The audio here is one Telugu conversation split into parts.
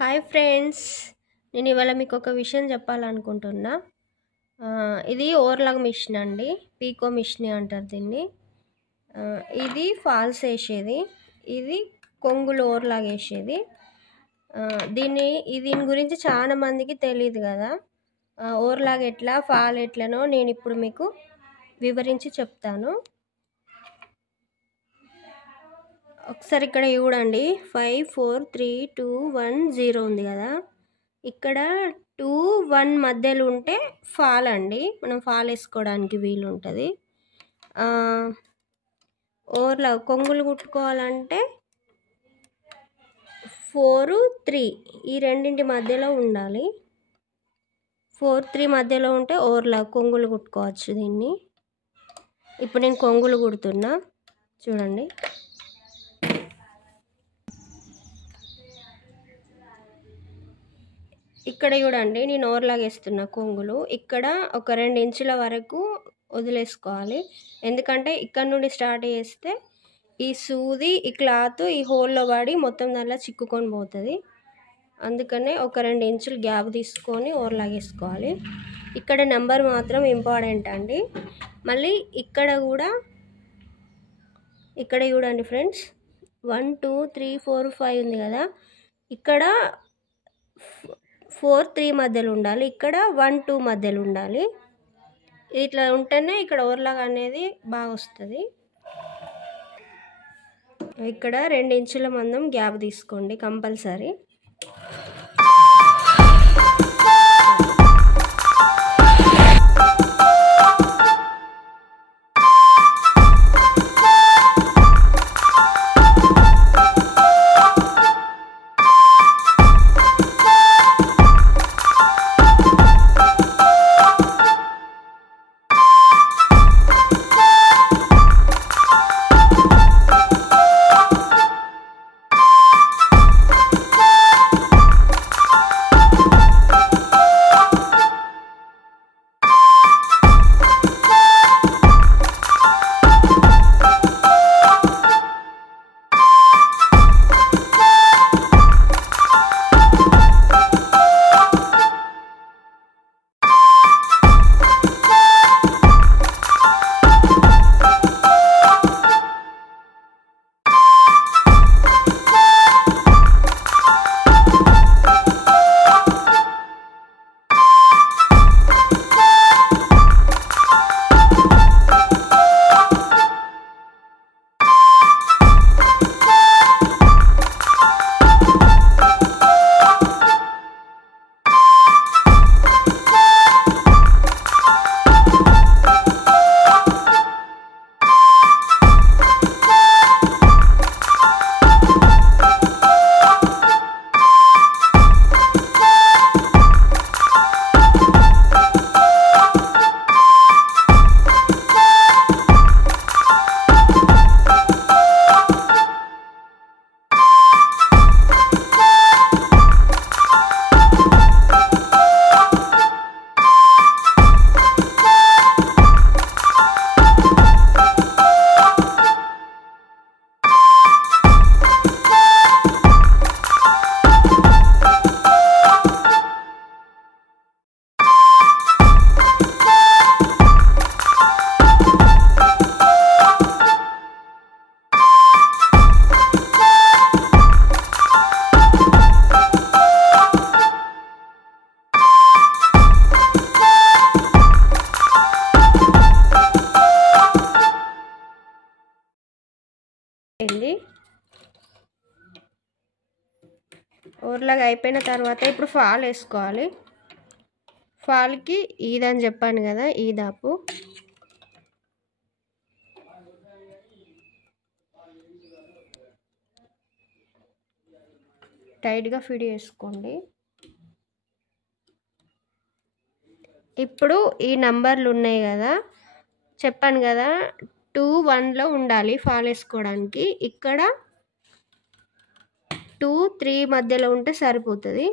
హాయ్ ఫ్రెండ్స్, నేను ఇవాళ మీకు ఒక విషయం చెప్పాలనుకుంటున్నా. ఇది ఓవర్లాక్ మిషన్ అండి, పీకో మిషన్ అంటారు దీన్ని. ఇది ఫాల్స్ వేసేది, ఇది కొంగులు ఓవర్లాక్ వేసేది. దీని గురించి చాలా మందికి తెలియదు కదా. ఓవర్లాక్ ఎట్లా, ఫాల్ ఎట్లనో నేను ఇప్పుడు మీకు వివరించి చెప్తాను. ఒకసారి ఇక్కడ చూడండి, 5 4 3 2 1 0 ఉంది కదా. ఇక్కడ 2 1 మధ్యలో ఉంటే ఫాల్ అండి, మనం ఫాల్ వేసుకోవడానికి వీలు ఉంటుంది. ఓవర్లాక్ కొంగులు కుట్టుకోవాలంటే 4 3 ఈ రెండింటి మధ్యలో ఉండాలి. 4 3 మధ్యలో ఉంటే ఓవర్లాక్ కొంగులు కుట్టుకోవచ్చు దీన్ని. ఇప్పుడు నేను కొంగులు కుడుతున్నా, చూడండి. ఇక్కడ చూడండి, నేను ఓవర్లాక్ వేస్తున్నా కొంగులు. ఇక్కడ ఒక 2 ఇంచుల వరకు వదిలేసుకోవాలి, ఎందుకంటే ఇక్కడ నుండి స్టార్ట్ చేస్తే ఈ సూది ఈ క్లాత్ ఈ హోల్లో పడి మొత్తం దాంట్లో చిక్కుకొని పోతుంది. అందుకనే ఒక 2 ఇంచులు గ్యాప్ తీసుకొని ఓవర్లాక్ వేసుకోవాలి. ఇక్కడ నెంబర్ మాత్రం ఇంపార్టెంట్ అండి. మళ్ళీ ఇక్కడ చూడండి ఫ్రెండ్స్, 1 2 3 4 5 ఉంది కదా. ఇక్కడ 4 3 మధ్యలో ఉండాలి, ఇక్కడ 1 2 మధ్యలో ఉండాలి. ఇట్లా ఉంటేనే ఇక్కడ ఓవర్లాక్ అనేది బాగా వస్తుంది. ఇక్కడ 2 ఇంచుల మందం గ్యాప్ తీసుకోండి కంపల్సరీ. ఓవర్లాక్ అయిపోయిన తర్వాత ఇప్పుడు ఫాల్ వేసుకోవాలి. ఫాల్కి ఈదని చెప్పాను కదా, ఈ దాపు టైట్గా ఫిట్ చేసుకోండి. ఇప్పుడు ఈ నంబర్లు ఉన్నాయి కదా, చెప్పాను కదా 2 1లో ఉండాలి ఫాల్ వేసుకోవడానికి. ఇక్కడ 2 3 మధ్యలో ఉంటే సరిపోతుంది.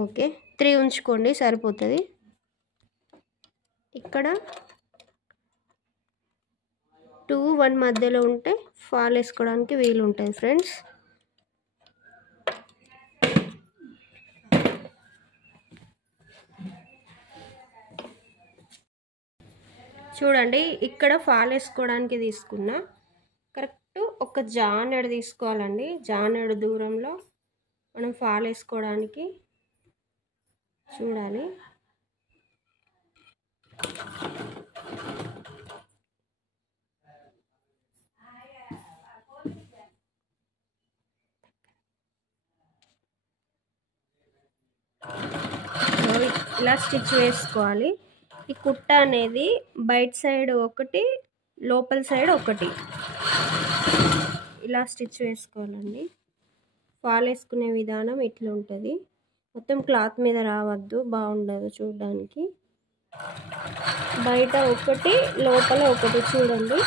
ఓకే, 3 ఉంచుకోండి సరిపోతుంది. ఇక్కడ 2-1 మధ్యలో ఉంటే ఫాల్ వేసుకోవడానికి వీలు ఉంటుంది ఫ్రెండ్స్. చూడండి ఇక్కడ ఫాల్ వేసుకోవడానికి తీసుకున్నా. కరెక్ట్ ఒక జానెడు తీసుకోవాలండి. జానెడు దూరంలో మనం ఫాల్ వేసుకోవడానికి చూడాలి. ఇలా స్టిచ్ వేసుకోవాలి. ఈ కుట్ట అనేది బయట సైడ్ ఒకటి, లోపల సైడ్ ఒకటి, ఇలా స్టిచ్ వేసుకోవాలండి. ఫాల్ వేసుకునే విధానం ఇట్లా ఉంటుంది. మొత్తం క్లాత్ మీద రావద్దు, బాగుండదు చూడడానికి. బయట ఒకటి, లోపల ఒకటి చూడండి.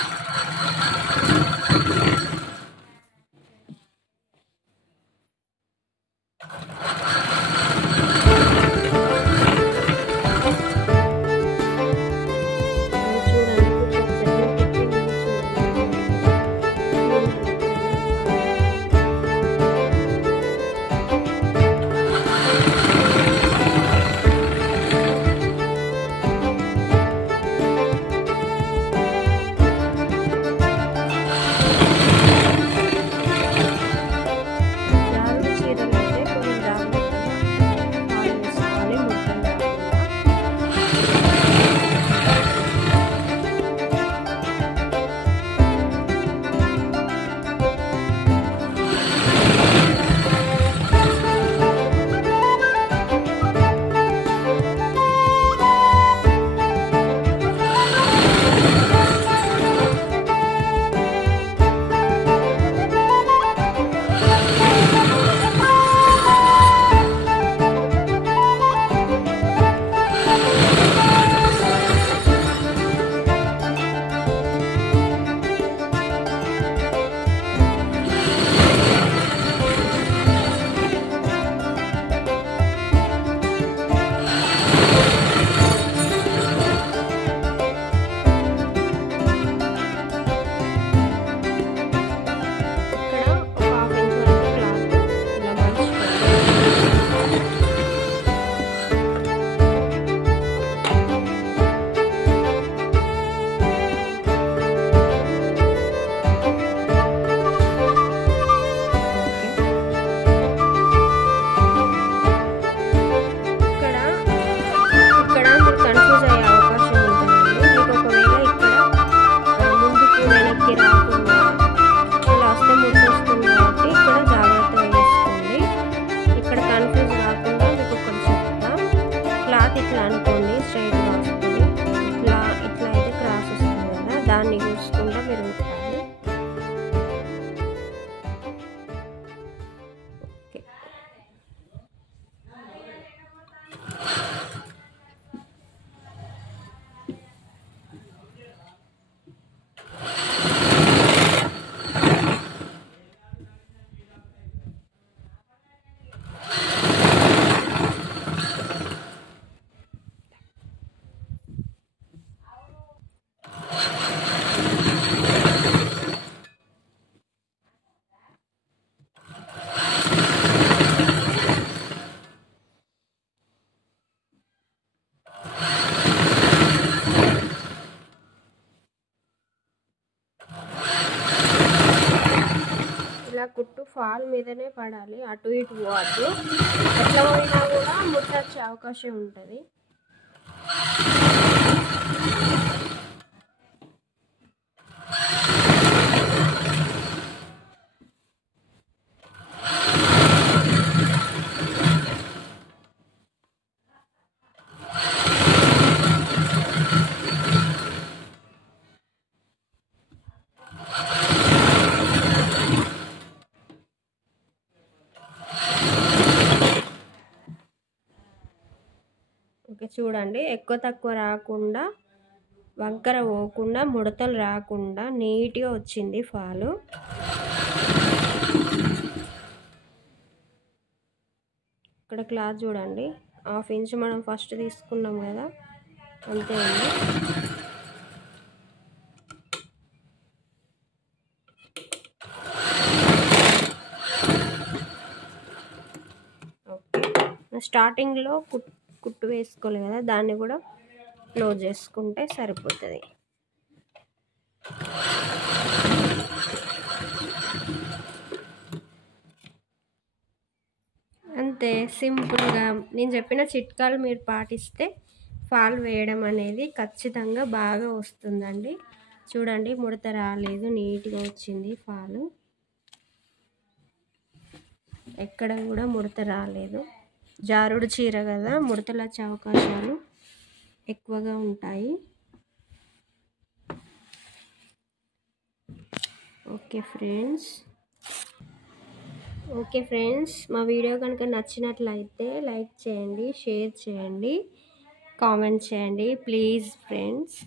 ఇలా కుట్టు ఫాల్ మీదనే పడాలి, అటు ఇటు పోవద్దు. ఎట్లా పోయినా కూడా ముట్టొచ్చే అవకాశం ఉంటుంది. ఓకే చూడండి, ఎక్కువ తక్కువ రాకుండా, వంకర పోకుండా, ముడతలు రాకుండా నీట్గా వచ్చింది ఫాలు. ఇక్కడ క్లాత్ చూడండి, 1/2 ఇంచ్ మనం ఫస్ట్ తీసుకున్నాం కదా, అంతే ఉంది. స్టార్టింగ్లో కుట్టు వేసుకోవాలి కదా, దాన్ని కూడా క్లోజ్ చేసుకుంటే సరిపోతుంది. అంతే సింపుల్గా నేను చెప్పిన చిట్కాలు మీరు పాటిస్తే ఫాల్ వేయడం అనేది ఖచ్చితంగా బాగా వస్తుందండి. చూడండి, ముడత రాలేదు, నీట్గా వచ్చింది ఫాలు, ఎక్కడ కూడా ముడత రాలేదు. జారుడు చీర కదా, ముడతలు వచ్చే అవకాశాలు ఎక్కువగా ఉంటాయి. ఓకే ఫ్రెండ్స్, మా వీడియో కనుక నచ్చినట్లయితే లైక్ చేయండి, షేర్ చేయండి, కామెంట్ చేయండి ప్లీజ్ ఫ్రెండ్స్.